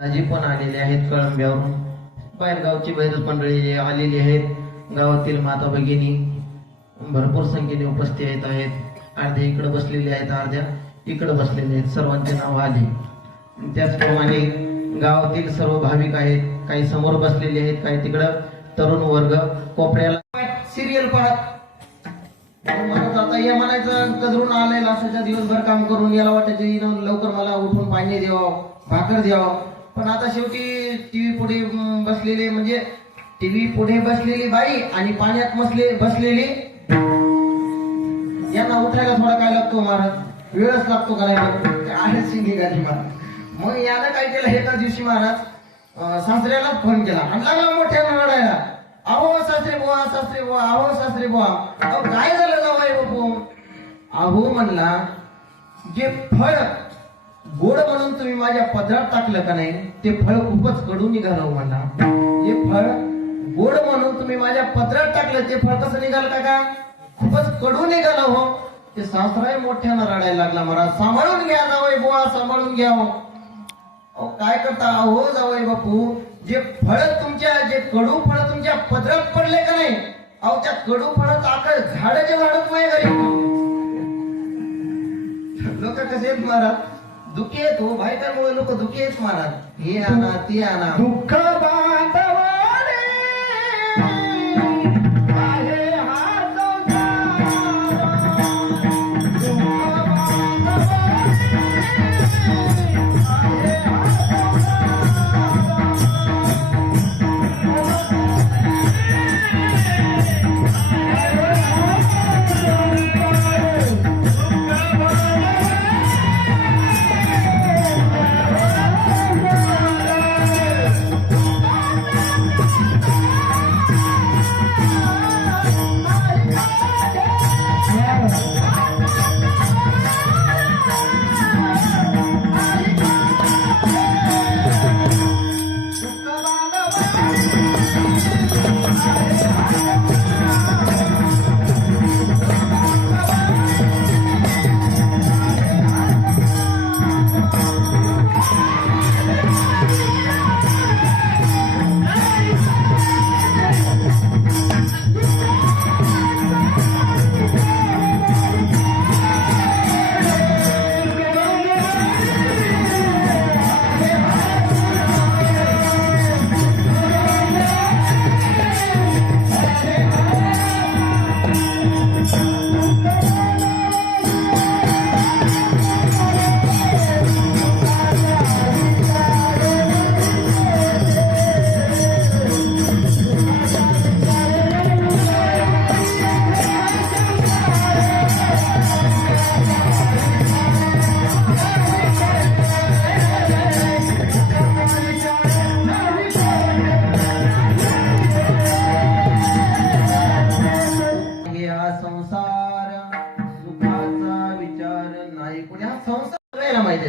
दाजी पण आलेले आहेत कळंब्यावरून. बाहेर गावची बैरज मंडळी आलेली आहेत. गावातील माता भगिनी भरपूर संख्येने उपस्थित आहेत. अर्ध्या इकडे बसलेले आहेत, अर्ध्या इकडे बसलेले आहेत. सर्वांचे नाव आले. त्याचप्रमाणे गावातील सर्व भाविक आहेत. काही समोर बसलेले आहेत, काही तिकडं तरुण वर्ग कोपऱ्याला सिरियल पाहत म्हणत आता हे म्हणायचं कजरून आलेला असायच्या दिवसभर काम करून याला वाटायचं लवकर मला उठून पाणी द्यावं, भाकर द्यावं. पण आता शेवटी टीव्ही पुढे बसलेले म्हणजे टीव्ही पुढे बसलेली बाई आणि पाण्यात बसलेली यांना उठायला थोडा काय लागतो महाराज, वेळच लागतो का नाही आहेच निघाली महाराज. मग यानं काय केलं, एका दिवशी महाराज सासऱ्यालाच फोन केला आणि लागला मोठ्यानं रडायला. अहो सासरे बुवा, सासरे बुवा, अहो सासरे बुवा, अहो काय झालं जावई बापू? अहो म्हणला जे फळ गोड म्हणून तुम्ही माझ्या पदरात टाकलं का नाही ते फळ खूपच कडू निघालं म्हणला. जे फळ गोड म्हणून तुम्ही माझ्या पदरात टाकलं ते फळ कसं निघालं का खूपच कडू निघालं हो. ते सासराही मोठ्यानं रडायला लागला. मला सांभाळून घ्या जावई बुवा, सांभाळून घ्या हो. अहो काय करता अहो जावई बापू, जे फळ जे कडू फळ तुमच्या पदरात पडले का नाही, अहो त्या कडू फळात आकळ झाडाच्या झाडच नाही घरी. लोक कसे आहेत महाराज, दुखी आहेत हो. बायकांमुळे लोक दुखी आहेत महाराज. हे आणा ते आणा, दुःख बांधवाने आहे हा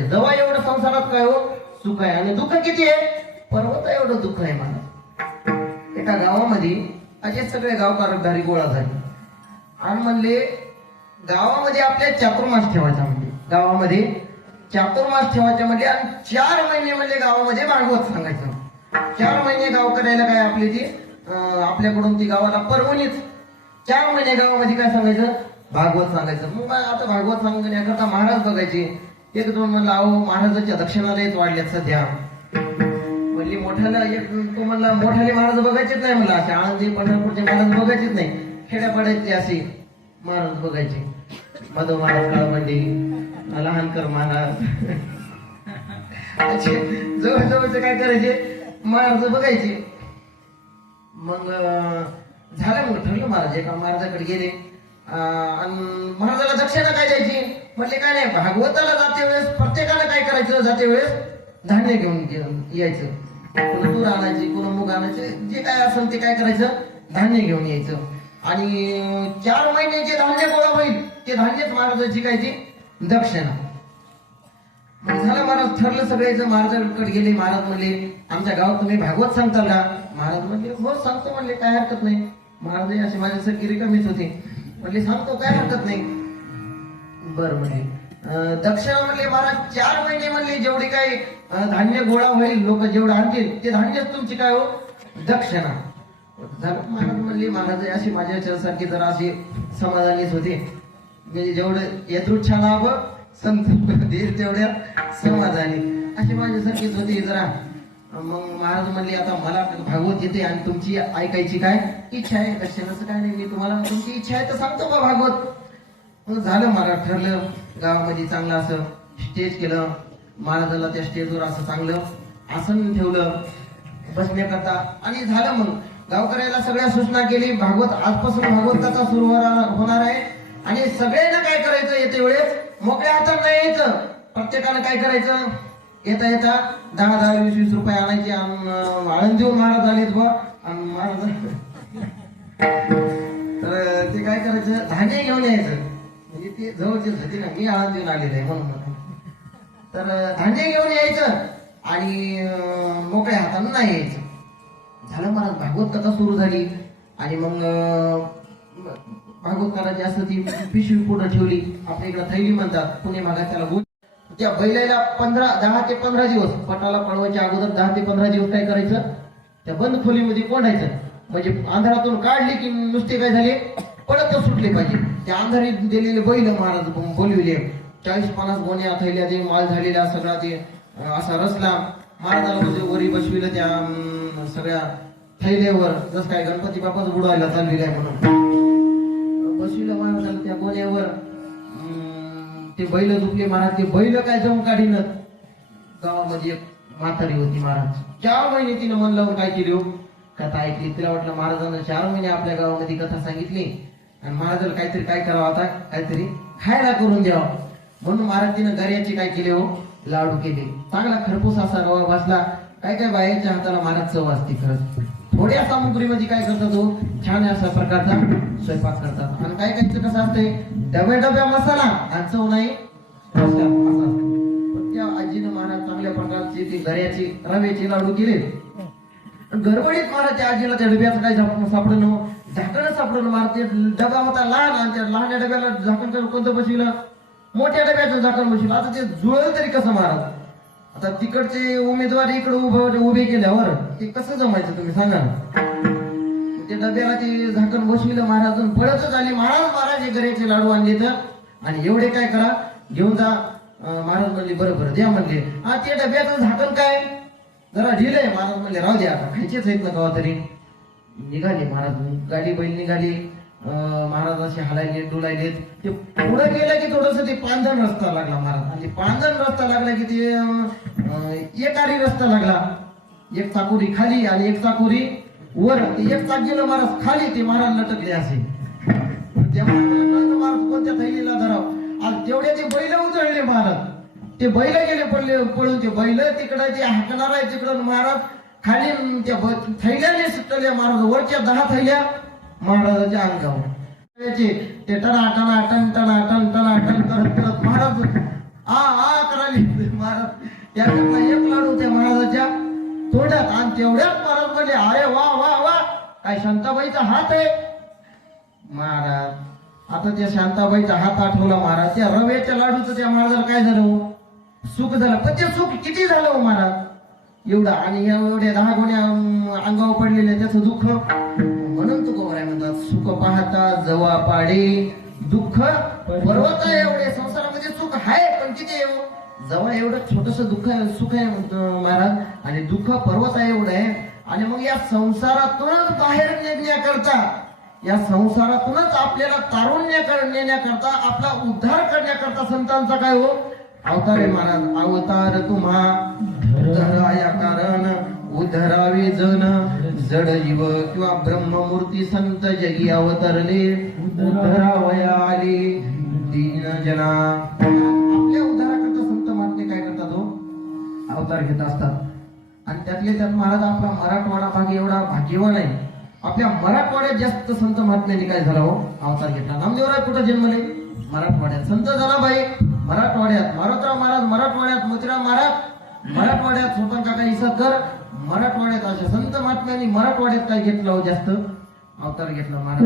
जवळ एवढं संसारात काय हो सुख आहे आणि दुःख किती आहे, पर्वत एवढं दुःख आहे मला. एका गावामध्ये असे सगळे गावकारदारी गोळा झाले आणि म्हणले गावामध्ये आपल्या चातुर्मास ठेवायचा, म्हणजे गावामध्ये चातुर्मास ठेवायचा म्हणजे आणि 4 महिने म्हणजे गावामध्ये भागवत सांगायचं. 4 महिने गाव करायला काय आपली ती आपल्याकडून ती गावाला परवणीच. 4 महिने गावामध्ये काय सांगायचं, भागवत सांगायचं. मग आता भागवत सांगण्याकरता महाराज बघायचे. एक दोन म्हणला अहो महाराजांच्या दक्षिणालयच वाढल्यात सध्या. म्हणली मोठ्याला तो म्हणला मोठ्याले महाराज बघायचेच नाही म्हणला, असे आळंदी पंढरपूरचे महाराज बघायचेच नाही, खेड्यापाड्याचे असे महाराज बघायचे. मधव महाराज, काळबंडी, लहानकर महाराज जवळजवळचे काय करायचे महाराज बघायचे. मग झालं, मग ठरलं महाराज एका महाराजाकडे गेले आणि महाराजाला दक्षिणा काय द्यायची. म्हटले काय नाही, भागवताला जाते वेळेस प्रत्येकानं काय करायचं, जाते वेळेस धान्य घेऊन यायचं. कोण तूर आणायची, कोण मूग आणायचे, जे काय असेल ते काय करायचं, धान्य घेऊन यायचं. आणि 4 महिने जे धान्य गोळा होईल ते धान्यच महाराजाची काय ती दक्षिणा. मग झालं महाराज ठरलं सगळ्याचं. महाराजांकडे गेले. महाराज म्हणले आमच्या गावात तुम्ही भागवत सांगताल का? महाराज म्हणले हो सांगतो म्हणले, काय हरकत नाही. महाराज असे माझ्यासारखी रिकामीच होते. म्हणले सांगतो, काय हरकत नाही. बरं म्हणले दक्षिणा म्हणले महाराज 4 महिने म्हणले जेवढे काही धान्य गोळा होईल लोक जेवढं आणतील ते धान्यच तुमची काय हो दक्षिणा. महाराज म्हणले महाराज अशी माझ्यासारखी जरा अशी समाधानीच होते म्हणजे जेवढं यदृच्छा लाभ संत देईल तेवढ्या समाधानी अशी माझ्यासारखीच होती जरा. मग महाराज म्हणले आता मला भागवत येते आणि तुमची ऐकायची काय इच्छा आहे दक्षिणाचं काय नाही मी तुम्हाला तुमची इच्छा आहे तर सांगतो का भागवत. मग झालं महाराज ठरलं गावामध्ये चांगलं असं स्टेज केलं महाराजाला त्या स्टेजवर असं चांगलं आसन ठेवलं बसण्याकरता आणि झालं. मग गावकऱ्याला सगळ्या सूचना केली भागवत आजपासून भागवत कथा सुरू होणार आहे आणि सगळ्यांना काय करायचं येते वेळेस मोकळ्या हातात नाही यायचं. प्रत्येकानं काय करायचं येता येता 10-10, 20-20 रुपये आणायचे आळंद देऊन महाराज आलेत बा आणि महाराज तर ते काय करायचं धान्य घेऊन यायचं म्हणजे ते जवळचे होते ना मी आळंद देऊन आलेलं आहे म्हणून तर धान्य घेऊन यायचं आणि मोकळ्या हातानं नाही यायचं. झालं महाराज भागवत कथा सुरू झाली आणि मग भागवत करायची असं ती पिशवी पुढे ठेवली आपल्या इकडे थैली म्हणतात पुणे भागात त्याला बोल. त्या बैलाला 10 ते 15 दिवस पटाला पळवायच्या अगोदर 10 ते 15 दिवस काय करायचं त्या बंद खोलीमध्ये कोंडायचं म्हणजे अंधारातून काढली की नुसते काय झाले पळत सुटले पाहिजे. त्या अंधारी दिलेले बैल महाराज बोलविले 40-50 गोण्या थैल्या ते माल झालेला सगळा ते असा रचला महाराजाला म्हणजे वरी बसविलं त्या सगळ्या थैल्यावर जसं काय गणपती बाप्पाच बुडवायला चाललेला आहे म्हणून बसविलं महाराजाला त्या गोण्यावर. ते बैल झुकले महाराज ते बैल काय जाऊन काढीनच. गावामध्ये एक म्हातारी होती महाराज 4 महिने तिनं मन लावून काय केली हो कथा ऐकली. तिला वाटलं महाराजांना 4 महिने आपल्या गावामध्ये कथा सांगितली आणि महाराजाला काहीतरी काय करावं आता काहीतरी खायला करून द्यावं म्हणून महाराज तिनं गर्याची काय केले हो लाडू केले. चांगला खरपूस असा रवा बसला. काय काय बायांच्या हाताला महाराज चव असते खरंच. थोड्या सामुग्रीमध्ये काय करतात हो छान अशा प्रकारचा स्वयंपाक करतात आणि काय काय कसं असतंय डब्या मसाला आणि चव नाही त्या आजीनं महाराज चांगल्या प्रकारची ती गर्याची रव्याची लाडू केले. गडबडीत महाराज त्या आजीला त्या डब्याचं काय सापडणं झाकण सापडणं महाराज ते डबा होता लहान आणि त्या लहान डब्याला झाकण कोणतं बसविलं मोठ्या डब्याचं झाकण बसविलं. आता ते जुळलं तरी कसं महाराज. आता तिकडचे उमेदवार इकडे उभे केल्यावर ते कसं जमायचं तुम्ही सांगा. त्या डब्याला ते झाकण बसविलं महाराज पळतच आली महाराज हे गर्याचे लाडू आणले तर आणि एवढे काय करा घेऊन जा. महाराज म्हणले बरोबर द्या म्हणले. हा ते डब्याचं झाकण काय जरा ढिलंय महाराज म्हणले राहू द्या आता खायचेच आहेत ना कवा तरी. निघाले महाराज गाडी बैल निघाली महाराज असे हलायले डोलायले. ते पुढे गेलं की थोडस ते पांधन रस्ता लागला महाराज आणि पांधन रस्ता लागला की ते एकारी रस्ता लागला. एक चाकोरी खाली आणि एक चाकोरी वर. एक चाक गेलं महाराज खाली ते महाराज लटकले असे. महाराज कोणत्या थैलीला धराव आणि तेवढे ते बैल उजळले महाराज. ते बैल गेले पळून ते बैल तिकडे ते हाकणार आहे तिकडं महाराज खाली त्या थैल्याने सुटल्या महाराज. वरच्या 10 थैल्या महाराजाच्या अंगावर ते टना टन करत करत महाराज आ करायले महाराज. त्याकडनं एक लाडू त्या महाराजाच्या तोंडात आणि तेवढ्याच महाराज म्हणले अरे वा वा वा काय शांताबाईचा हात आहे महाराज. आता त्या शांताबाईचा हात आठवला महाराज. त्या रव्याच्या लाडूचं त्या महाराजाला काय झालं सुख झालं. पण ते सुख किती झालं हो महाराज एवढं आणि एवढ्या 10 गोण्या अंगावर पडलेल्या त्याचं दुःख. म्हणून तू गोवराय म्हणतात सुख पाहता जवा पाडे दुःख पर्वत आहे. एवढे संसारामध्ये सुख आहे पण किती जवळ एवढं छोटस दुःख आहे सुख आहे महाराज आणि दुःख पर्वत आहे एवढं आहे. आणि मग या संसारातूनच बाहेर निघण्याकरता या संसारातूनच आपल्याला तारुण्य नेण्याकरता आपला उद्धार करण्याकरता संतांचा काय हो अवतार आहे महाराज. अवतार तुम्हा धराया कारण उधरावे जन जड जीव किंवा ब्रह्ममूर्ती संत जगी अवतरले उद्धरावया आले दीन जना. आपल्या उद्धाराकरता संत महात्मे काय करतात हो अवतार घेत असतात. आणि त्यातले त्यात महाराज आपला मराठवाडा भाग एवढा भाग्यवान आहे. आपल्या मराठवाड्यात जास्त संत महात्म्यांनी काय झाला हो अवतार घेतला. नामदेवराय कुठं जन्मले मराठवाड्यात. संत जनाबाई मराठवाड्यात. मारुतराव महाराज मराठवाड्यात. मोतीराम महाराज मराठवाड्यात. सोपन काका इसरकर मराठवाड्यात. अशा संत महात्म्यांनी मराठवाड्यात काय घेतलं हो जास्त अवतार घेतला महाराज.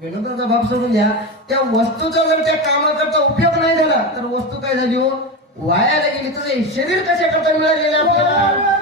विनोदाचा बाप सोडून द्या, त्या वस्तूचा जर त्या कामाकरता उपयोग नाही झाला तर वस्तू काय झाली हो, वायाला गेली. तुझं हे शरीर कशा करता मिळालेलं आपल्याला?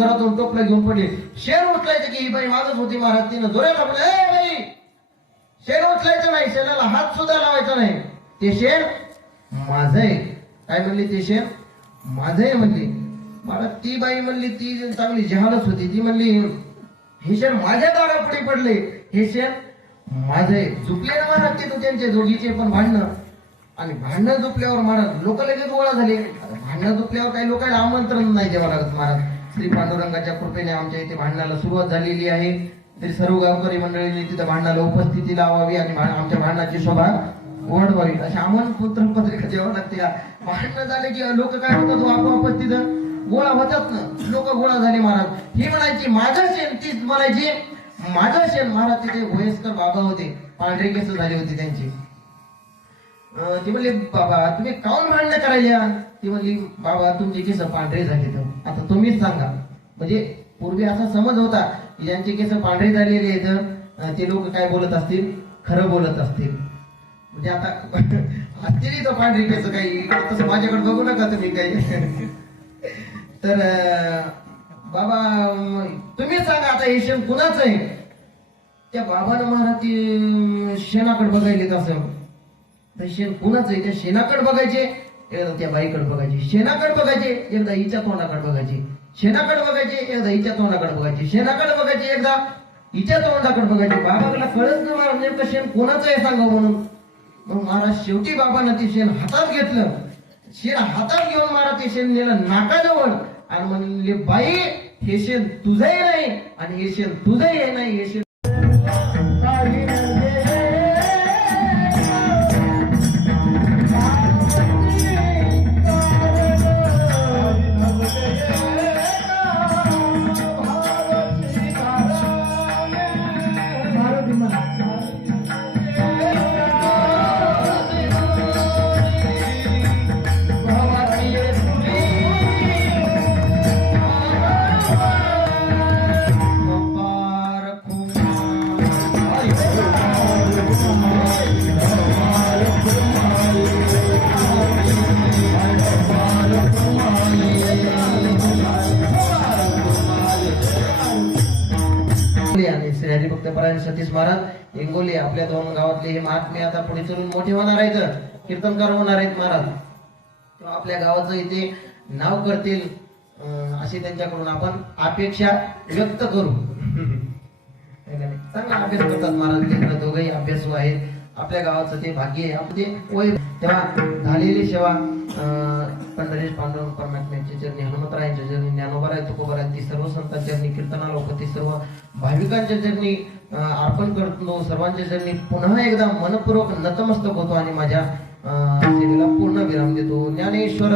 घरातून टोपलं घेऊन पडले. शेर उचलायचं की ही बाई मागच होती महाराज. तिनं जोरात आपलं, ए बाई शेर उचलायचं नाही, शेराला हात सुद्धा लावायचा नाही. ते शेर माझं आहे. काय म्हणली? ते शेर माझं आहे म्हणली. मला ती बाई म्हणली, ती चांगली जहालच होती. ती म्हणली हे शेर माझ्या दारापुढे पडले, हे शेर माझं आहे. झुकले ना महाराज तिथं त्यांचे दोघीचे पण भांडणं. आणि भांडणं झुकल्यावर महाराज लोक लगेच गोळा झाले. भांडणं झुकल्यावर काही लोकांना आमंत्रण नाही द्यावं लागत महाराज. श्री पांडुरंगाच्या कृपेने आमच्या इथे भांडणाला सुरुवात झालेली आहे. तरी सर्व गावकरी मंडळींनी तिथं भांडणाला उपस्थिती लावावी आणि आमच्या भांडणाची शोभा वाढवावी अशी आमंत्रण पत्रिका द्यावं लागते. भांडणं झाले की लोक काय होतात, आपोआपच तिथं गोळा होतात ना. लोक गोळा झाले महाराज. ही म्हणायची माझं शेण, तीच म्हणायची माझं शेण महाराज तिथे वयस्कर बाबा होते, पांढरे केस झाले होते त्यांचे. ती म्हणली बाबा तुम्ही काऊन भांडणं करायला? ती म्हणली बाबा तुमचे केस पांढरे झाले तर आता तुम्हीच सांगा. म्हणजे पूर्वी असा समज होता की ज्यांचे केस पांढरे झालेले आहेत ते लोक काय बोलत असतील, खरं बोलत असतील. म्हणजे आता असतील तर पांढरे केस काही, तसं माझ्याकडे बघू नका तुम्ही काही. तर बाबा तुम्ही सांगा आता हे शेण कुणाचं आहे? त्या बाबानं महाराज ती शेणाकडे बघायला असं, तर शेण कुणाचं आहे त्या शेणाकडे बघायचे, एकदा त्या बाईकडे बघायचे, शेणाकडे बघायचे, एकदा हिच्या तोंडाकडे बघायचे, शेणाकडे बघायचे, एकदा हिच्या तोंडाकडे बघायचे, शेणाकडे बघायचे, एकदा हिच्या तोंडाकडे बघायचे. बाबाला कळत ना महाराज नेमकं शेण कोणाचं आहे सांगा म्हणून. मग महाराज शेवटी बाबानं ते शेण हातात घेतलं. शेण हातात घेऊन महाराज ते शेण नेलं नाकाजवळ आणि म्हणले बाई हे शेण तुझंही नाही आणि हे शेण तुझंही नाही, हे शेण आणि श्री हरिभक्त परायण सतीश महाराज इंगोली आपल्या 2 गावातले हे महात्मे आता पुढे चलून मोठे होणार आहेत, कीर्तनकार होणार आहेत महाराज. तेव्हा आपल्या गावाचं इथे नाव करतील अशी त्यांच्याकडून आपण अपेक्षा व्यक्त करू. चांगला अभ्यास करतात महाराज, दोघंही अभ्यासू आहेत. आपल्या गावाचं ते भाग्य आहे. आपले वय तेव्हा झालेली सेवा पंढरीश पांडुरंग परमात्म्याच्या चरणी, हनुमंतरायांच्या चरणी, ज्ञानोबाराय तुकोबाराय ती सर्व संतांच्या चरणी, कीर्तनालोपती सर्व भाविकांच्या चरणी अर्पण करतो. सर्वांच्या चरणी पुन्हा एकदा मनपूर्वक नतमस्तक होतो आणि माझ्या सेवेला पूर्ण विराम देतो. ज्ञानेश्वर